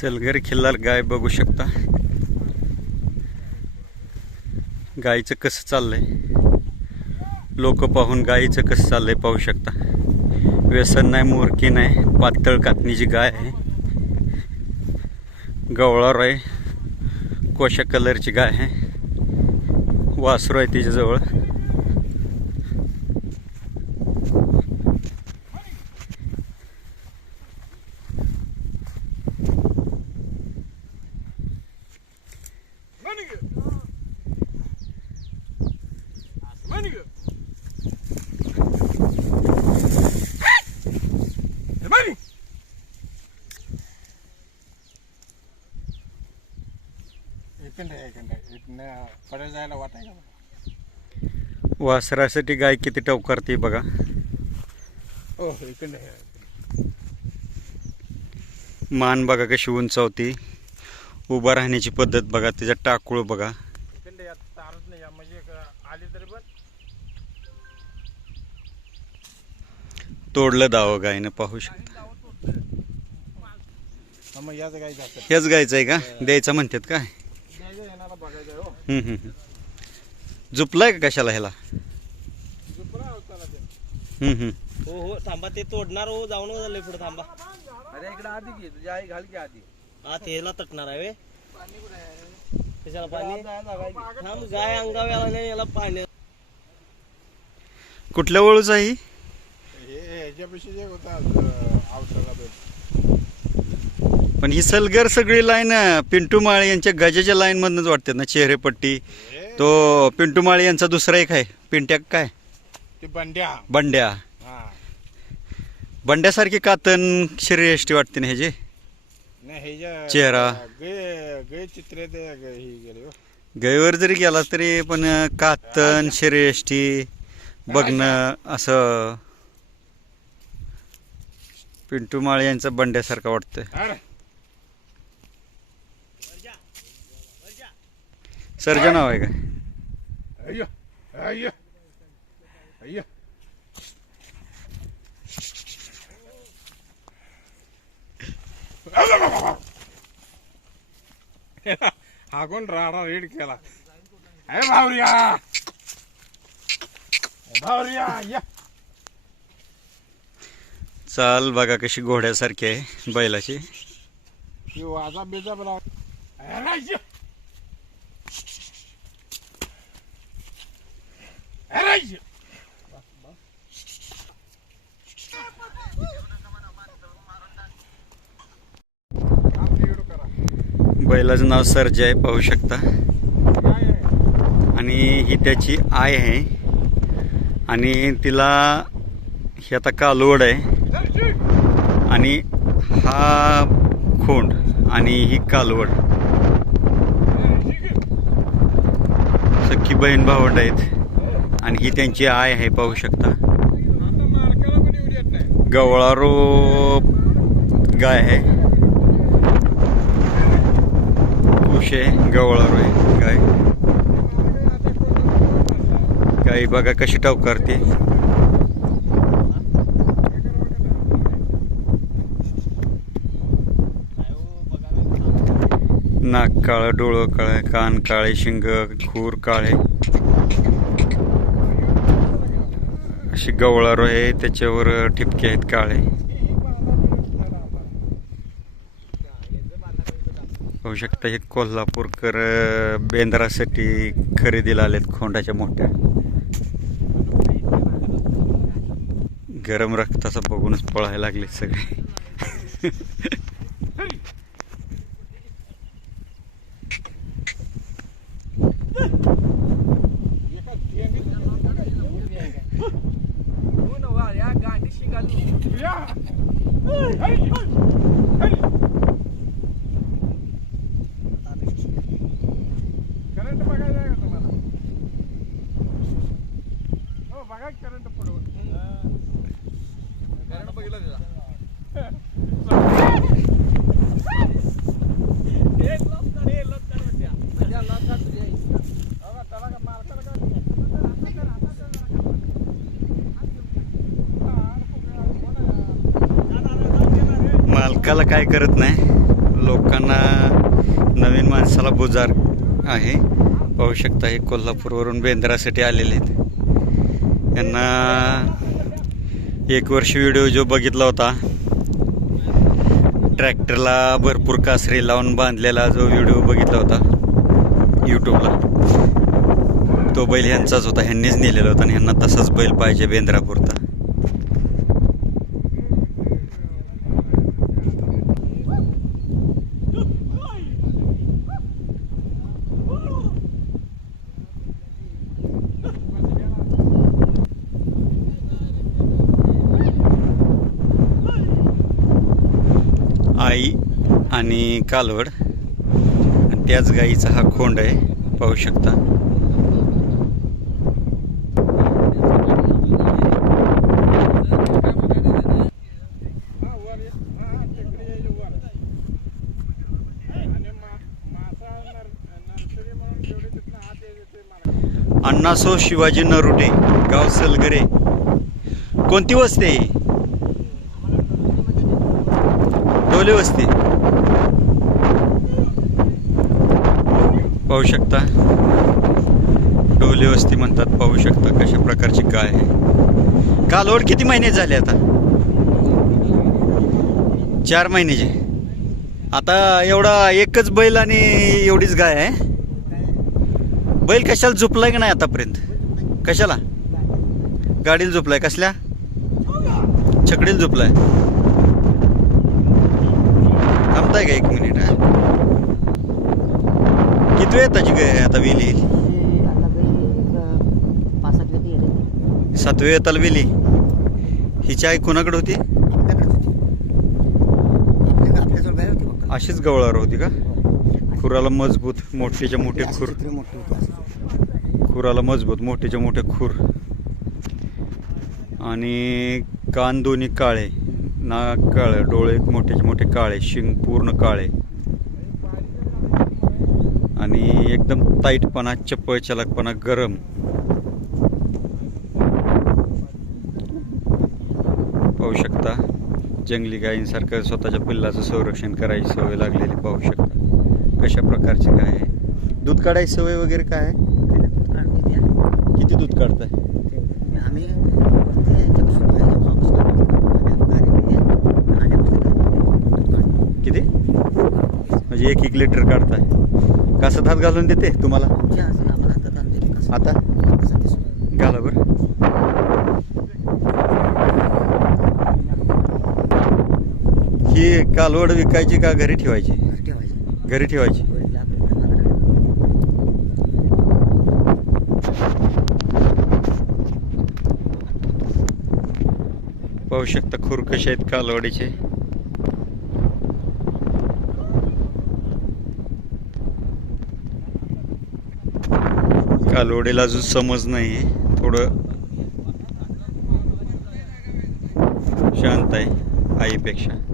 सलगर खिल्लार गाय बघू शकता. गाईचं कसं चाललंय? लोक पाहून गाईचं कसं चाललंय पाहू शकता. व्यसन नाही मोरकी नाही पातळ कातणीची गाय आहे. गवळार आहे कोशा कलरची गाय आहे. वासरू आहे तिच्याजवळ. इकडे इकडे पडेल जायला वाटाय का वासरासाठी गाय किती टवकारते बघा. हो इकडे मान बघा कशी उंचावती. उभा राहण्याची पद्धत बघा तिचा टाकूळ बघा. इकडे यात तारच नाही या म्हणजे एक आली तरी पण. तोडलं दावं गायनं पाहू शकता मग याच हेच गायचं आहे का? द्यायचं म्हणतात काय? झुपलाय का कशाला ह्याला. हो हो थांबा ते तोडणार हो जाऊन झालंय पुढे थांबा. अरे इकडे आधी घे तुझी आई घाल की आधी. हा तेला तटणार आहे वे. कशाला पाणी? थांब गाय अंगावर आला नाही याला पाणी. कुठल्या वळूच आहे ही? हे ह्याच्यापेक्षा जे होता औषधा पण ही सलगर सगळी लाईन पिंटू माळे यांच्या गजाच्या लाईन मधनच वाटते ना चेहरेपट्टी. तो पिंटू माळे यांचा दुसरा एक आहे. पिंट्या काय? बंड्या. बंड्या. बंड्यासारखी कातन शरीरयष्टी वाटते ना हे जे? नाही हे जे चेहरा. गे गे चित्र ते गे- ही गैवर जरी गेला तरी पण कातन शरीरयष्टी बघणं असं पिंटू माळे यांचा बंड्यासारखं वाटतंय. अरे सर्जा नाव आहे अय्यो. हा कोण राडा रेड केला. अरे भावरिया. भावरिया या. चाल बघा कशी घोड्यासारखी आहे बैलाची. की वाजा बेजा बला अरे या. अरे या. काम निवडू करा बैलाचं नाव सर्जा आहे पाहू शकता. आणि ही त्याची आय आहे. आणि तिला ही आता कालवड आहे. आणि हा खोंड आणि ही कालवड. सख्खी बहीण भावंड आहेत. आणि ही त्यांची आय आहे पाहू शकता. गवळारो गाय आहे. आहे गवळारो आहे गाय. गाय बघा कशी टवकारते नाक काळं डोळं काळं कान काळे शिंग खूर काळे. अशी गवळारो आहे त्याच्यावर ठिपके आहेत काळे. होऊ शकतं हे कोल्हापूरकर बेंद्रासाठी खरेदीला आलेत खोंडाच्या मोठ्या. गरम रक्ताचा बघूनच पळायला लागले सगळे या गांडीशी घालून या. हरी, हरी, हरी. करंट बघायला आहे का तुम्हाला हो बघा करंट पडवून कारण बघितलं त्याला त्या लाथ घाल तुझी आई. बघा, त्याला का मालकाला काय एकाला काय करत नाही. लोकांना नवीन माणसाला बुजार आहे. पाहू शकता हे कोल्हापूरवरून बेंद्रासाठी आलेले आहेत. यांना एक वर्ष व्हिडिओ जो बघितला होता. ट्रॅक्टरला भरपूर कासरी लावून बांधलेला जो व्हिडिओ बघितला होता. यूट्यूबला तो बैल ह्यांचाच होता. ह्यांनीच नेलेला होता आणि ह्यांना तसाच बैल पाहिजे बेंद्रापुरता. आई आणि कालवड. त्याच गाईचा हा खोंड आहे पाहू शकता. अण्णासो शिवाजी नरुटे गाव सलगरे. कोणती वस्ती आहे वस्ती. पाहू शकता. डोले वस्ती म्हणतात पाहू शकता कशा प्रकारची गाय आहे. कालवड किती महिने झाले आता? चार महिन्याचे आता एवढा एकच बैल आणि एवढीच गाय आहे. बैल कशाला झोपलाय की नाही आतापर्यंत? कशाला? गाडीला झोपलाय कसल्या? छकडीला झोपलाय. थांबताय का एक मिनिट हा? किती वेळ त्याची गाय आता वेली? येईल सातवे येताल वेली. हिची आई कोणाकडे होती? अशीच गवळार होती का? खुराला मजबूत मोठेच्या मोठे खुर. खुराला मजबूत मोठेच्या मोठे खुर. आणि कान दोन्ही काळे. नाक काळं डोळे मोठेचे मोठे काळे शिंग पूर्ण काळे. आणि एकदम ताईटपणा चप्पळ चलकपणा गरम. पाहू शकता जंगली गायींसारखं स्वतःच्या पिल्लाचं संरक्षण करायची सवय लागलेली पाहू शकता. कशा प्रकारची काय आहे? दूध काढायची सवय वगैरे काय आहे? किती दूध काढताय? किती? म्हणजे एक एक लिटर काढताय. कसं हात घालून देते तुम्हाला? आता? घाला बरं. ही कालवड विकायची का घरी ठेवायची? घरी ठेवायची. पाहू शकता खूर कसे आहेत कालवडीचे. कालवडीला अजून समज नाही थोडं शांत आहे आईपेक्षा.